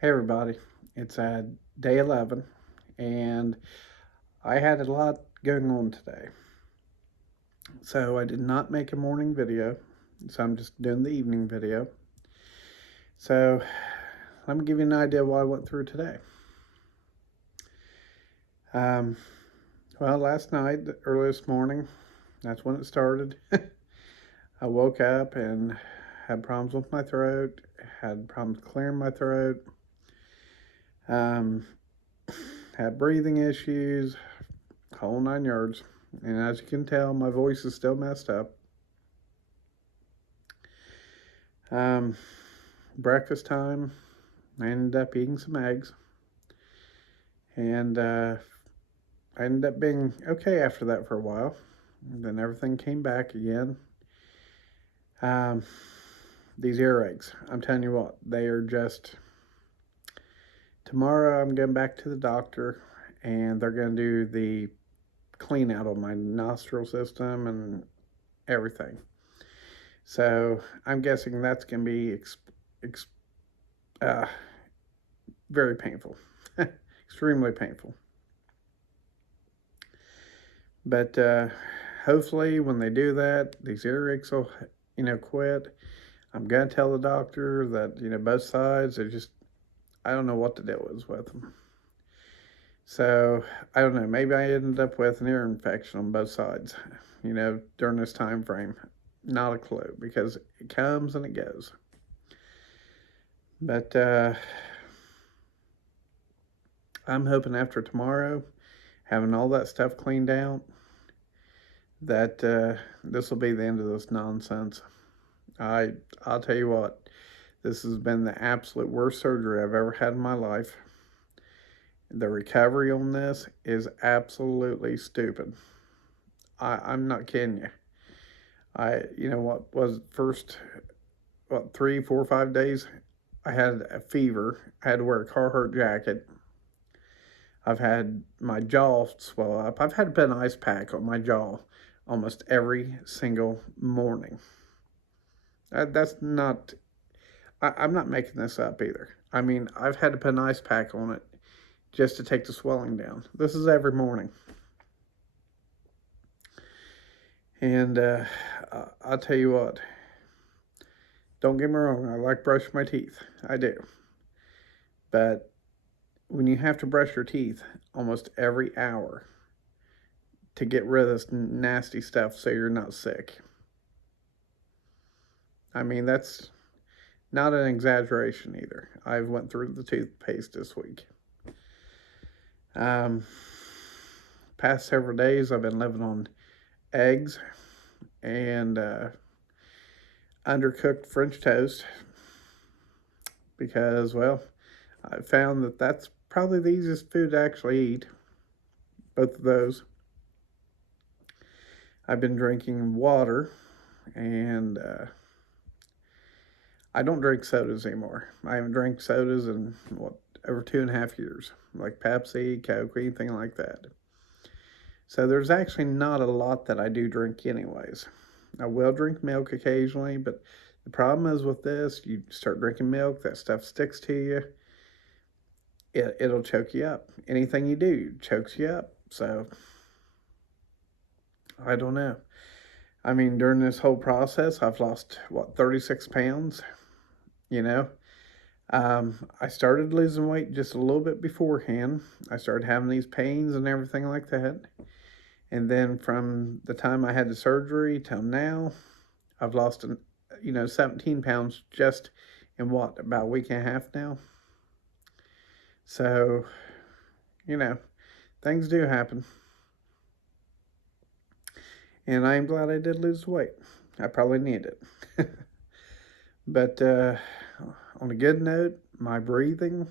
Hey everybody, it's day 11 and I had a lot going on today. So I did not make a morning video, so I'm just doing the evening video. So let me give you an idea what I went through today. Um, well, last night, early this morning, that's when it started. I woke up and had problems with my throat, had problems clearing my throat, um, had breathing issues, whole 9 yards. And as you can tell, my voice is still messed up. Um, Breakfast time, I ended up eating some eggs. And I ended up being okay after that for a while. And then everything came back again. Um, these earaches, I'm telling you what, they are just. Tomorrow I'm going back to the doctor and they're going to do the clean out of my nostril system and everything. So I'm guessing that's going to be uh, very painful, extremely painful. But hopefully, when they do that, these earaches will, quit. I'm gonna tell the doctor that both sides are just. I don't know what the deal is with them. So I don't know. Maybe I ended up with an ear infection on both sides. During this time frame. Not a clue because it comes and it goes. But I'm hoping after tomorrow, having all that stuff cleaned out, that this will be the end of this nonsense. I'll tell you what, this has been the absolute worst surgery I've ever had in my life. The recovery on this is absolutely stupid. I'm not kidding you. What was first, 3, 4, 5 days? I had a fever. I had to wear a Carhartt jacket. I've had my jaw swell up. I've had to put an ice pack on my jaw almost every single morning. That's not, I'm not making this up either. I mean, I've had to put an ice pack on it just to take the swelling down. This is every morning. And I'll tell you what, don't get me wrong, I like brushing my teeth. I do. But when you have to brush your teeth almost every hour to get rid of this nasty stuff so you're not sick, I mean, that's not an exaggeration either. I've went through the toothpaste this week. Past several days, I've been living on eggs and undercooked French toast because, well, I found that that's probably the easiest food to actually eat. Both of those. I've been drinking water and I don't drink sodas anymore. I haven't drank sodas in over 2.5 years, like Pepsi, Coke, anything like that. So there's actually not a lot that I do drink anyways. I will drink milk occasionally, but the problem is with this, you start drinking milk, that stuff sticks to you. It'll choke you up. Anything you do chokes you up. So I don't know. I mean, during this whole process, I've lost 36 pounds. You know, I started losing weight just a little bit beforehand. I started having these pains and everything like that. And then from the time I had the surgery till now, I've lost, 17 pounds just in about a week and a half now. So, things do happen. And I am glad I did lose weight. I probably need it. But on a good note, my breathing,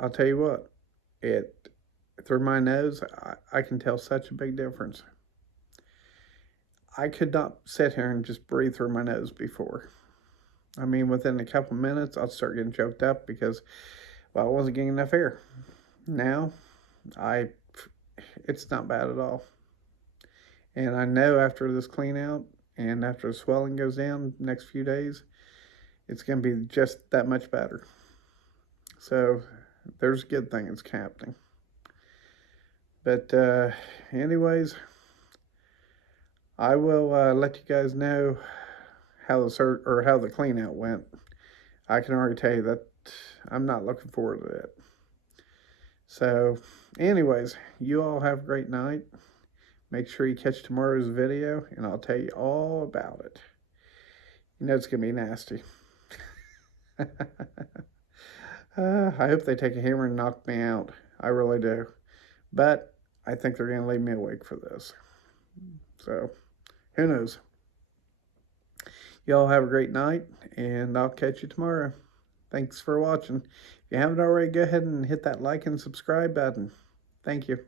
I'll tell you what, through my nose, I can tell such a big difference. I could not sit here and just breathe through my nose before. I mean, within a couple minutes, I'd start getting choked up because, I wasn't getting enough air. Now, it's not bad at all. And I know after this clean out and after the swelling goes down next few days, it's going to be just that much better. So there's a good thing that's happening. But anyways, I will let you guys know how the clean out went. I can already tell you that I'm not looking forward to it. So, anyways, you all have a great night. Make sure you catch tomorrow's video, and I'll tell you all about it. You know it's going to be nasty. I hope they take a hammer and knock me out. I really do. But I think they're going to leave me awake for this. So, who knows? Y'all have a great night, and I'll catch you tomorrow. Thanks for watching. If you haven't already, go ahead and hit that like and subscribe button. Thank you.